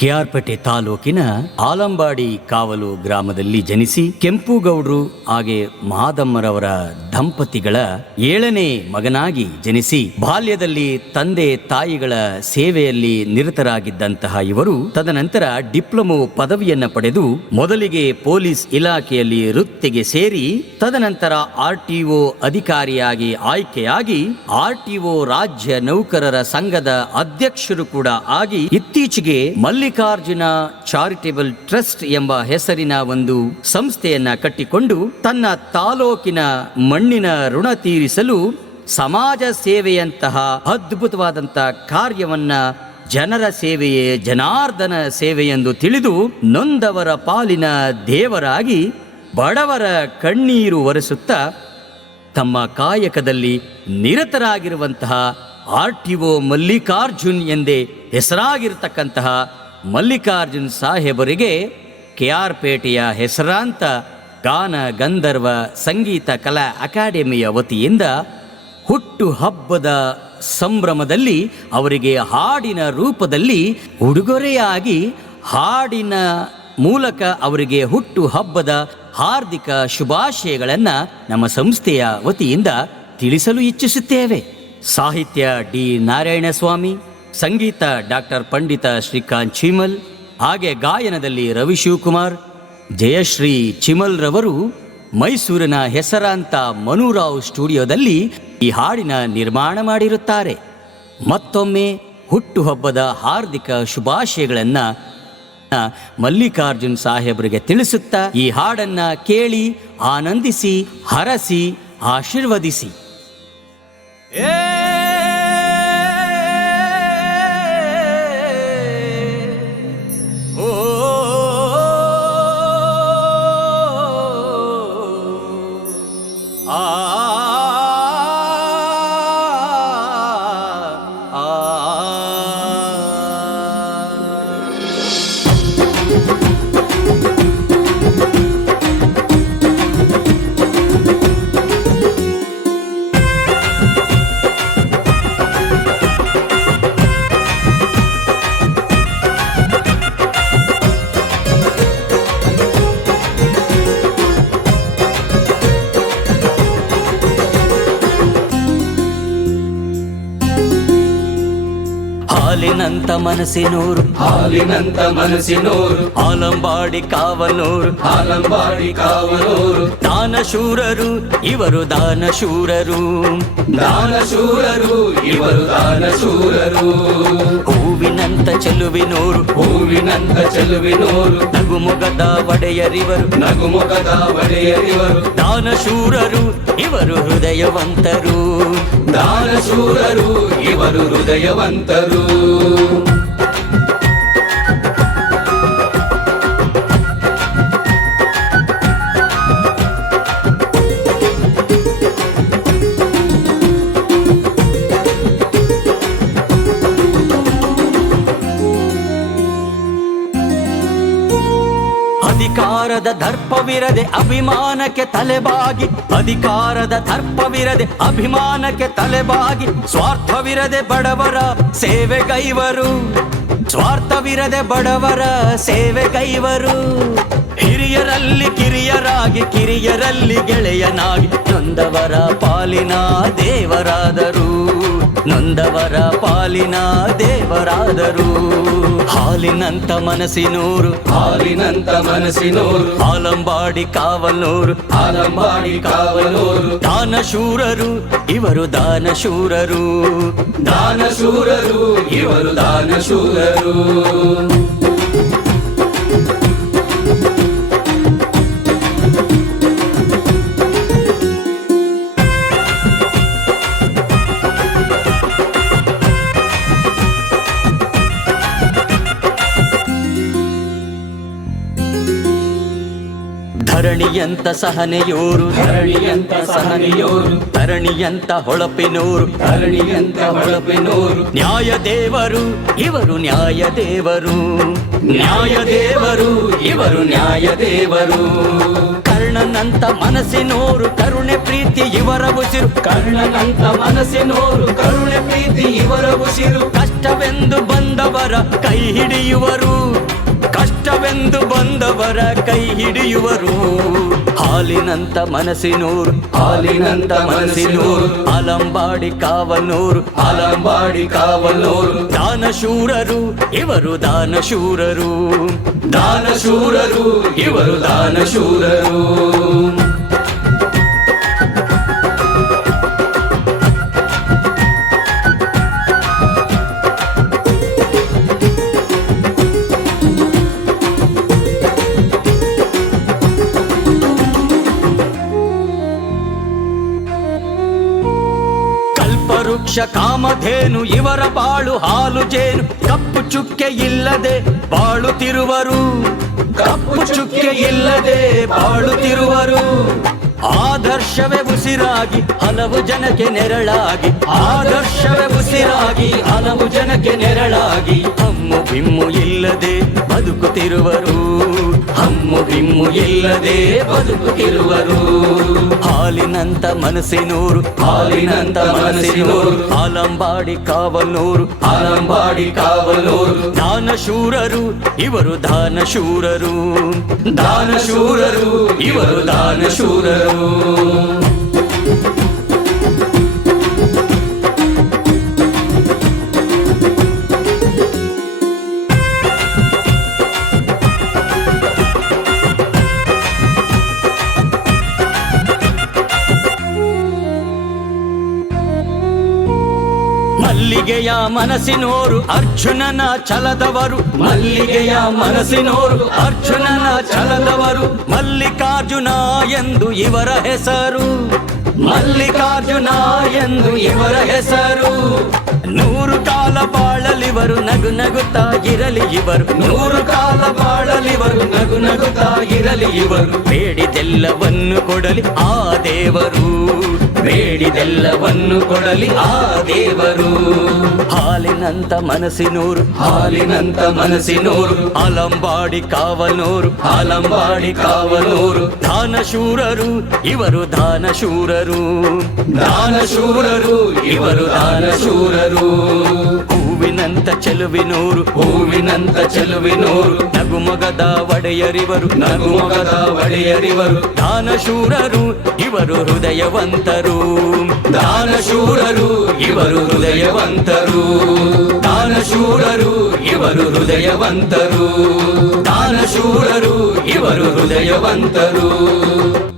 ಕೆಆರ್ಪೇಟೆ ತಾಲೂಕಿನ ಆಲಂಬಾಡಿ ಕಾವಲು ಗ್ರಾಮದಲ್ಲಿ ಜನಿಸಿ ಕೆಂಪುಗೌಡರು ಹಾಗೆ ಮಾದಮ್ಮರವರ ದಂಪತಿಗಳ ಏಳನೇ ಮಗನಾಗಿ ಜನಿಸಿ ಬಾಲ್ಯದಲ್ಲಿ ತಂದೆ ತಾಯಿಗಳ ಸೇವೆಯಲ್ಲಿ ನಿರತರಾಗಿದ್ದಂತಹ ಇವರು ತದನಂತರ ಡಿಪ್ಲೊಮೊ ಪದವಿಯನ್ನ ಪಡೆದು ಮೊದಲಿಗೆ ಪೊಲೀಸ್ ಇಲಾಖೆಯಲ್ಲಿ ವೃತ್ತಿಗೆ ಸೇರಿ ತದನಂತರ ಆರ್ಟಿಒ ಅಧಿಕಾರಿಯಾಗಿ ಆಯ್ಕೆಯಾಗಿ ಆರ್ಟಿಒ ರಾಜ್ಯ ನೌಕರರ ಸಂಘದ ಅಧ್ಯಕ್ಷರು ಕೂಡ ಆಗಿ ಇತ್ತೀಚೆಗೆ ಮಲ್ಲಿಕಾರ್ಜುನ ಚಾರಿಟೇಬಲ್ ಟ್ರಸ್ಟ್ ಎಂಬ ಹೆಸರಿನ ಒಂದು ಸಂಸ್ಥೆಯನ್ನ ಕಟ್ಟಿಕೊಂಡು ತನ್ನ ತಾಲೂಕಿನ ಮಣ್ಣಿನ ಋಣ ತೀರಿಸಲು ಸಮಾಜ ಸೇವೆಯಂತಹ ಅದ್ಭುತವಾದಂತಹ ಕಾರ್ಯವನ್ನ ಜನರ ಸೇವೆಯೇ ಜನಾರ್ದನ ಸೇವೆ ಎಂದು ತಿಳಿದು ನೊಂದವರ ಪಾಲಿನ ದೇವರಾಗಿ ಬಡವರ ಕಣ್ಣೀರು ಒರೆಸುತ್ತಾ ತಮ್ಮ ಕಾಯಕದಲ್ಲಿ ನಿರತರಾಗಿರುವಂತಹ ಆರ್ ಟಿ ಒ ಮಲ್ಲಿಕಾರ್ಜುನ್ ಎಂದೇ ಹೆಸರಾಗಿರ್ತಕ್ಕಂತಹ ಮಲ್ಲಿಕಾರ್ಜುನ್ ಸಾಹೇಬರಿಗೆ ಕೆ ಆರ್ ಪೇಟೆಯ ಹೆಸರಾಂತ ಗಾನ ಗಂಧರ್ವ ಸಂಗೀತ ಕಲಾ ಅಕಾಡೆಮಿಯ ವತಿಯಿಂದ ಹುಟ್ಟು ಹಬ್ಬದ ಸಂಭ್ರಮದಲ್ಲಿ ಅವರಿಗೆ ಹಾಡಿನ ರೂಪದಲ್ಲಿ ಉಡುಗೊರೆಯಾಗಿ ಹಾಡಿನ ಮೂಲಕ ಅವರಿಗೆ ಹುಟ್ಟು ಹಬ್ಬದ ಹಾರ್ದಿಕ ಶುಭಾಶಯಗಳನ್ನು ನಮ್ಮ ಸಂಸ್ಥೆಯ ವತಿಯಿಂದ ತಿಳಿಸಲು ಇಚ್ಛಿಸುತ್ತೇವೆ. ಸಾಹಿತ್ಯ ಡಿ ನಾರಾಯಣ ಸ್ವಾಮಿ ಸಂಗೀತ ಡಾಕ್ಟರ್ ಪಂಡಿತ ಶ್ರೀಕಾಂತ್ ಚೀಮಲ್ ಹಾಗೆ ಗಾಯನದಲ್ಲಿ ರವಿ ಶಿವಕುಮಾರ್ ಜಯಶ್ರೀ ಚಿಮಲ್ರವರು ಮೈಸೂರಿನ ಹೆಸರಾಂತ ಮನುರಾವ್ ಸ್ಟುಡಿಯೋದಲ್ಲಿ ಈ ಹಾಡಿನ ನಿರ್ಮಾಣ ಮಾಡಿರುತ್ತಾರೆ. ಮತ್ತೊಮ್ಮೆ ಹುಟ್ಟುಹಬ್ಬದ ಹಾರ್ದಿಕ ಶುಭಾಶಯಗಳನ್ನು ಮಲ್ಲಿಕಾರ್ಜುನ್ ಸಾಹೇಬರಿಗೆ ತಿಳಿಸುತ್ತಾ ಈ ಹಾಡನ್ನ ಕೇಳಿ ಆನಂದಿಸಿ, ಹರಸಿ, ಆಶೀರ್ವದಿಸಿ. ಹಾಲಿನಂತ ಮನಸ್ಸಿನೂರು ಹಾಲಿನಂತ ಮನಸಿನೂರು. ಆಲಂಬಾಡಿ ಕಾವನೂರು. ಆಲಂಬಾಡಿ ಕಾವನೂರು. ದಾನಶೂರರು ಇವರು ದಾನಶೂರರು. ದಾನಶೂರರು ಇವರು ದಾನಶೂರರು. ಚೆಲುವಿನೂರು. ಹೂವಿನಂತ ಚೆಲುವಿನೂರು. ನಗುಮೊಗದ ಒಡೆಯರಿವರು. ನಗುಮೊಗದ ಒಡೆಯರಿವರು. ದಾನಶೂರರು ಇವರು ಹೃದಯವಂತರು. ದಾನಶೂರರು ಇವರು ಹೃದಯವಂತರು. ಅಧಿಕಾರದ ದರ್ಪವಿರದೆ ಅಭಿಮಾನಕ್ಕೆ ತಲೆಬಾಗಿ, ಅಧಿಕಾರದ ದರ್ಪವಿರದೆ ಅಭಿಮಾನಕ್ಕೆ ತಲೆಬಾಗಿ, ಸ್ವಾರ್ಥವಿರದೆ ಬಡವರ ಸೇವೆಗೈವರು, ಸ್ವಾರ್ಥವಿರದೆ ಬಡವರ ಸೇವೆಗೈವರು. ಹಿರಿಯರಲ್ಲಿ ಕಿರಿಯರಾಗಿ, ಕಿರಿಯರಲ್ಲಿ ಗೆಳೆಯನಾಗಿ, ನೊಂದವರ ಪಾಲಿನ ದೇವರಾದರು. ನೊಂದವರ ಪಾಲಿನ ದೇವರಾದರು. ಹಾಲಿನಂತ ಮನಸ್ಸಿನೂರು. ಹಾಲಿನಂತ ಮನಸಿನೂರು ಆಲಂಬಾಡಿ ಕಾವಲೂರು ಆಲಂಬಾಡಿ ಕಾವಲೂರು ದಾನಶೂರರು ಇವರು ದಾನಶೂರರು. ದಾನಶೂರರು ಇವರು ದಾನಶೂರರು. ಧರಣಿಯಂತ ಸಹನೆಯೋರು ಧರಣಿಯಂತ ಸಹನೆಯೋರು ಧರಣಿಯಂತ ಹೊಳಪಿನೋರು ಧರಣಿಯಂತ ಹೊಳಪಿನೋರು. ನ್ಯಾಯ ದೇವರು, ಇವರು ನ್ಯಾಯ ದೇವರು. ನ್ಯಾಯ ದೇವರು, ಇವರು ನ್ಯಾಯ ದೇವರು. ಕರ್ಣನಂತ ಮನಸ್ಸಿನೋರು, ಕರುಣೆ ಪ್ರೀತಿ ಇವರ ಉಸಿರು. ಕರ್ಣನಂತ ಮನಸ್ಸಿನೋರು, ಕರುಣೆ ಪ್ರೀತಿ ಇವರ ಉಸಿರು. ಕಷ್ಟವೆಂದು ಬಂದವರ ಕೈ ಹಿಡಿಯುವರು. ಕಷ್ಟವೆಂದು ಬಂದವರ ಕೈ ಹಿಡಿಯುವರು. ಹಾಲಿನಂತ ಮನಸ್ಸಿನೂರು ಹಾಲಿನಂತ ಮನಸ್ಸಿನೂರು. ಅಲಂಬಾಡಿ ಕಾವನೂರು ಅಲಂಬಾಡಿ ಕಾವನೂರು ದಾನಶೂರರು, ಇವರು ದಾನಶೂರರು. ದಾನಶೂರರು, ಇವರು ದಾನಶೂರರು. ಕಲ್ಪವೃಕ್ಷ ಕಾಮಧೇನು, ಇವರ ಬಾಳು ಹಾಲು ಜೇನು, ಕಪ್ಪು ಚುಕ್ಕೆ ಇಲ್ಲದೆ ಬಾಳುತ್ತಿರುವರು. ಕಪ್ಪು ಚುಕ್ಕೆ ಇಲ್ಲದೆ ಬಾಳುತ್ತಿರುವರು. ಆದರ್ಶವೇ ಉಸಿರಾಗಿ, ಹಲವು ಜನಕ್ಕೆ ನೆರಳಾಗಿ. ಆದರ್ಶವೇ ಉಸಿರಾಗಿ, ಹಲವು ಜನಕ್ಕೆ ನೆರಳಾಗಿ. ಅಮ್ಮು ಬಿಮ್ಮು ಇಲ್ಲದೆ ಬದುಕುತ್ತಿರುವರು. ಹಮ್ಮು ಬಿಮ್ಮು ಇಲ್ಲದೆ ಬದುಕುತ್ತಿರುವರು. ಹಾಲಿನಂತ ಮನಸ್ಸಿನೂರು ಹಾಲಿನಂತ ಮನಸ್ಸಿನೂರು. ಆಲಂಬಾಡಿ ಕಾವಲೂರು ಆಲಂಬಾಡಿ ಕಾವಲೂರು ದಾನಶೂರರು, ಇವರು ದಾನಶೂರರು. ದಾನಶೂರರು, ಇವರು ದಾನಶೂರರು. ಮಲ್ಲಿಗೆಯ ಮನಸ್ಸಿನೋರು ಅರ್ಜುನನ ಛಲದವರು. ಮಲ್ಲಿಗೆಯ ಮನಸ್ಸಿನೋರು ಅರ್ಜುನನ ಛಲದವರು. ಮಲ್ಲಿಕಾರ್ಜುನ ಎಂದು ಇವರ ಹೆಸರು. ಮಲ್ಲಿಕಾರ್ಜುನ ಎಂದು ಇವರ ಹೆಸರು. ನೂರು ಕಾಲ ಬಾಳಲಿವರು ನಗು ನಗುತ್ತಾ ಇರಲಿ ಇವರು. ನೂರು ಕಾಲ ಬಾಳಲಿವರು ನಗು ನಗುತ್ತಾ ಇರಲಿ ಇವರು. ಬೇಡಿದೆಲ್ಲವನ್ನು ಕೊಡಲಿ ಆ ದೇವರು. ಬೇಡಿದೆಲ್ಲವನ್ನು ಕೊಡಲಿ ಆ ದೇವರು. ಹಾಲಿನಂತ ಮನಸ್ಸಿನೂರು, ಹಾಲಿನಂತ ಮನಸಿನೂರು ಅಲಂಬಾಡಿ ಕಾವನೂರು ಅಲಂಬಾಡಿ ಕಾವನೂರು ದಾನಶೂರರು, ಇವರು ದಾನಶೂರರು. ದಾನಶೂರರು, ಇವರು ದಾನಶೂರರು. ಹೂವಿನಂತ ಚೆಲುವಿನೂರು ಹೂವಿನಂತ ಚೆಲುವಿನೂರು. ನಗುಮೊಗದ ಒಡೆಯರಿವರು ನಗುಮೊಗದ ಒಡೆಯರಿವರು. ದಾನಶೂರರು, ಇವರು ಹೃದಯವಂತರು. ದಾನಶೂರರು, ಇವರು ಹೃದಯವಂತರು. ದಾನಶೂರರು, ಇವರು ಹೃದಯವಂತರು. ದಾನಶೂರರು, ಇವರು ಹೃದಯವಂತರು.